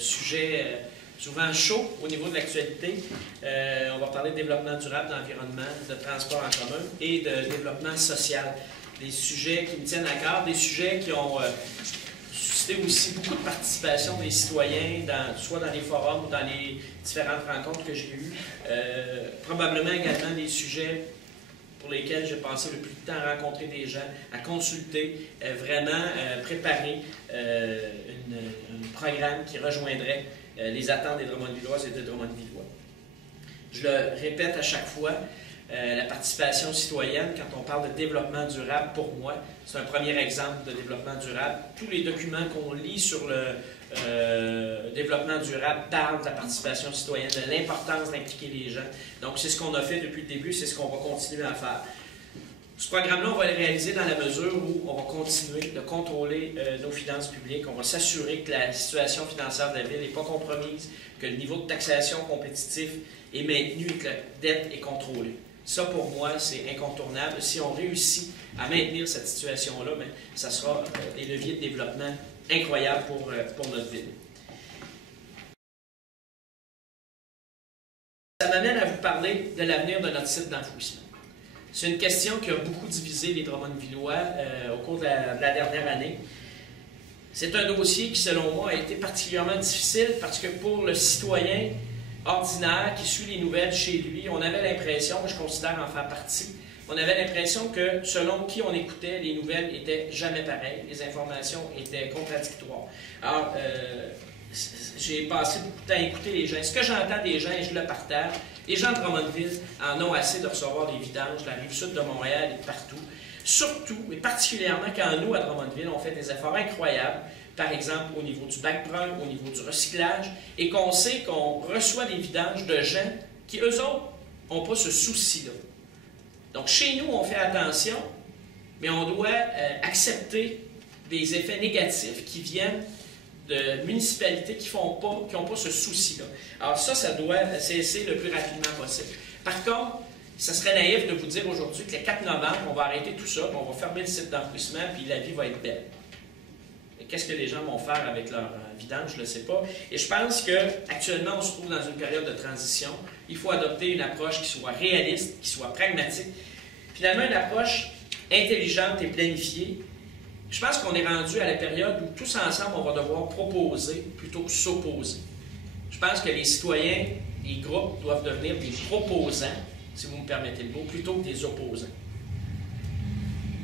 sujet souvent chaud au niveau de l'actualité. On va parler de développement durable, d'environnement, de transport en commun et de développement social. Des sujets qui me tiennent à cœur, des sujets qui ont suscité aussi beaucoup de participation des citoyens, soit dans les forums ou dans les différentes rencontres que j'ai eues. Probablement également des sujets pour lesquels j'ai passé le plus de temps à rencontrer des gens, à consulter, vraiment préparer un programme qui rejoindrait les attentes des Drummondvilloises et des Drummondvillois. Je le répète à chaque fois, la participation citoyenne, quand on parle de développement durable, pour moi, c'est un premier exemple de développement durable. Tous les documents qu'on lit sur le développement durable parlent de la participation citoyenne, de l'importance d'impliquer les gens. Donc, c'est ce qu'on a fait depuis le début, c'est ce qu'on va continuer à faire. Ce programme-là, on va le réaliser dans la mesure où on va continuer de contrôler nos finances publiques. On va s'assurer que la situation financière de la ville n'est pas compromise, que le niveau de taxation compétitif est maintenu et que la dette est contrôlée. Ça, pour moi, c'est incontournable. Si on réussit à maintenir cette situation-là, ça sera des leviers de développement incroyables pour notre ville. Ça m'amène à vous parler de l'avenir de notre site d'enfouissement. C'est une question qui a beaucoup divisé les Drummondvillois au cours de la dernière année. C'est un dossier qui, selon moi, a été particulièrement difficile parce que pour le citoyen ordinaire qui suit les nouvelles chez lui, on avait l'impression, je considère en faire partie, on avait l'impression que selon qui on écoutait, les nouvelles n'étaient jamais pareilles, les informations étaient contradictoires. Alors, j'ai passé beaucoup de temps à écouter les gens. Ce que j'entends des gens, et je le partage, les gens de Drummondville en ont assez de recevoir des vidanges, la rive sud de Montréal et de partout. Surtout, et particulièrement quand nous, à Drummondville, on fait des efforts incroyables, par exemple au niveau du bac brun, au niveau du recyclage, et qu'on sait qu'on reçoit des vidanges de gens qui, eux autres, n'ont pas ce souci-là. Donc, chez nous, on fait attention, mais on doit accepter des effets négatifs qui viennent de municipalités qui n'ont pas ce souci-là. Alors ça doit cesser le plus rapidement possible. Par contre, ça serait naïf de vous dire aujourd'hui que le 4 novembre, on va arrêter tout ça, on va fermer le site d'enfouissement, puis la vie va être belle. Qu'est-ce que les gens vont faire avec leur vidange, je ne le sais pas. Et je pense qu'actuellement, on se trouve dans une période de transition. Il faut adopter une approche qui soit réaliste, qui soit pragmatique. Finalement, une approche intelligente et planifiée. Je pense qu'on est rendu à la période où tous ensemble, on va devoir proposer plutôt que s'opposer. Je pense que les citoyens, les groupes doivent devenir des proposants, si vous me permettez le mot, plutôt que des opposants.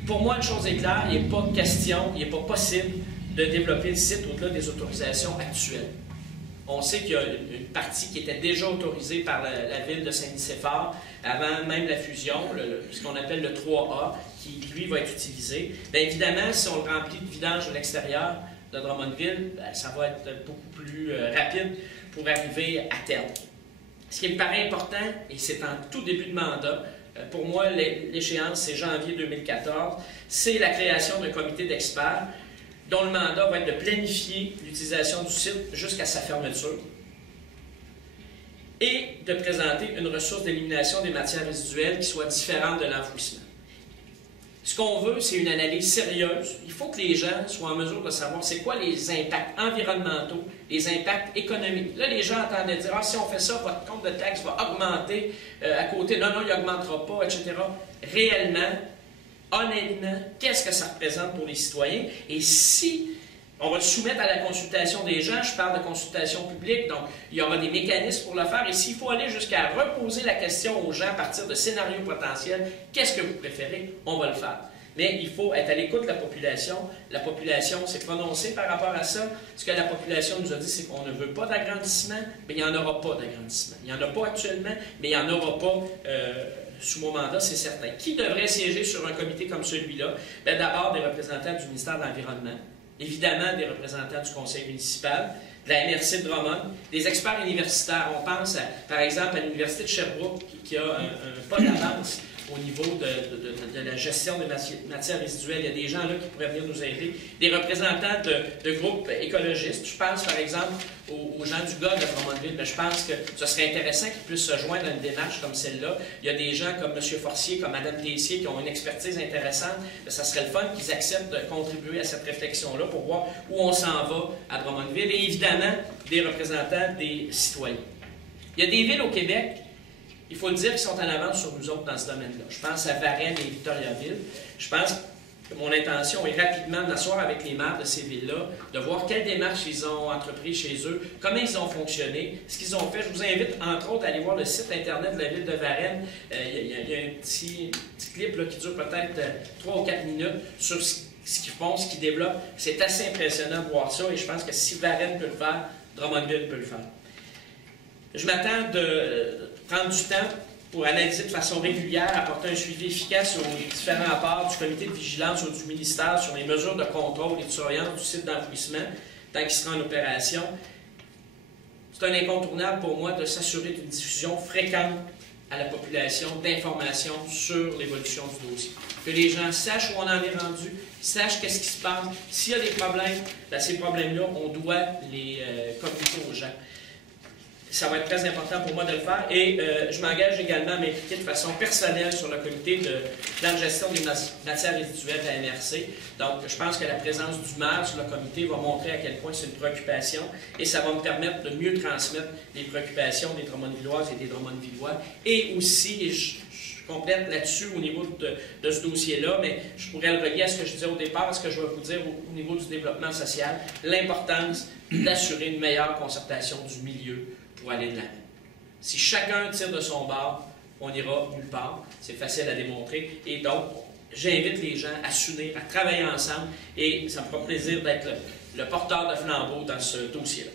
Pour moi, une chose est claire, il n'est pas question, il n'est pas possible de développer le site au-delà des autorisations actuelles. On sait qu'il y a une partie qui était déjà autorisée par la ville de Saint-Nicéphore avant même la fusion, ce qu'on appelle le 3A, qui, lui, va être utilisé. Bien évidemment, si on le remplit de vidange de l'extérieur de Drummondville, ça va être beaucoup plus rapide pour arriver à terme. Ce qui me paraît important, et c'est en tout début de mandat, pour moi, l'échéance, c'est janvier 2014, c'est la création d'un comité d'experts dont le mandat va être de planifier l'utilisation du site jusqu'à sa fermeture et de présenter une ressource d'élimination des matières résiduelles qui soit différente de l'enfouissement. Ce qu'on veut, c'est une analyse sérieuse. Il faut que les gens soient en mesure de savoir c'est quoi les impacts environnementaux, les impacts économiques. Là, les gens entendaient dire « Ah, si on fait ça, votre compte de taxe va augmenter à côté. Non, non, il n'augmentera pas, etc. » Réellement, honnêtement, qu'est-ce que ça représente pour les citoyens? Et si on va le soumettre à la consultation des gens, je parle de consultation publique, donc il y aura des mécanismes pour le faire, et s'il faut aller jusqu'à reposer la question aux gens à partir de scénarios potentiels, qu'est-ce que vous préférez? On va le faire. Mais il faut être à l'écoute de la population. La population s'est prononcée par rapport à ça. Ce que la population nous a dit, c'est qu'on ne veut pas d'agrandissement, mais il n'y en aura pas d'agrandissement. Il n'y en a pas actuellement, mais il n'y en aura pas sous mon mandat, c'est certain. Qui devrait siéger sur un comité comme celui-là? Bien, d'abord, des représentants du ministère de l'Environnement, évidemment des représentants du conseil municipal, de la MRC de Drummond, des experts universitaires. On pense, par exemple, à l'Université de Sherbrooke, qui a un pas d'avance au niveau de la gestion des matières résiduelles. Il y a des gens là qui pourraient venir nous aider, des représentants de groupes écologistes. Je pense par exemple aux gens du GOG de Drummondville, mais je pense que ce serait intéressant qu'ils puissent se joindre à une démarche comme celle-là. Il y a des gens comme M. Forcier, comme Mme Tessier, qui ont une expertise intéressante. Ça serait le fun qu'ils acceptent de contribuer à cette réflexion-là pour voir où on s'en va à Drummondville, et évidemment des représentants des citoyens. Il y a des villes au Québec, il faut le dire, qui sont en avance sur nous autres dans ce domaine-là. Je pense à Varennes et Victoriaville. Je pense que mon intention est rapidement d'asseoir avec les maires de ces villes-là, de voir quelles démarches ils ont entreprises chez eux, comment ils ont fonctionné, ce qu'ils ont fait. Je vous invite, entre autres, à aller voir le site Internet de la ville de Varennes. Il y a un petit clip là, qui dure peut-être 3 ou 4 minutes sur ce qu'ils font, ce qu'ils développent. C'est assez impressionnant de voir ça, et je pense que si Varennes peut le faire, Drummondville peut le faire. Je m'attends de prendre du temps pour analyser de façon régulière, apporter un suivi efficace aux différents rapports du comité de vigilance ou du ministère sur les mesures de contrôle et de surveillance du site d'enfouissement tant qu'il sera en opération. C'est un incontournable pour moi de s'assurer d'une diffusion fréquente à la population d'informations sur l'évolution du dossier. Que les gens sachent où on en est rendu, sachent qu'est-ce qui se passe. S'il y a des problèmes, ben ces problèmes-là, on doit les communiquer aux gens. Ça va être très important pour moi de le faire, et je m'engage également à m'impliquer de façon personnelle sur le comité de plan de gestion des matières résiduelles de la MRC. Donc, je pense que la présence du maire sur le comité va montrer à quel point c'est une préoccupation, et ça va me permettre de mieux transmettre les préoccupations des Drummondvilloises et des Drummondvillois. Et aussi, et je complète là-dessus au niveau de ce dossier-là, mais je pourrais le relier à ce que je disais au départ, à ce que je vais vous dire au niveau du développement social, l'importance d'assurer une meilleure concertation du milieu pour aller de l'avant. Si chacun tire de son bord, on n'ira nulle part. C'est facile à démontrer. Et donc, j'invite les gens à s'unir, à travailler ensemble, et ça me fera plaisir d'être le porteur de flambeau dans ce dossier-là.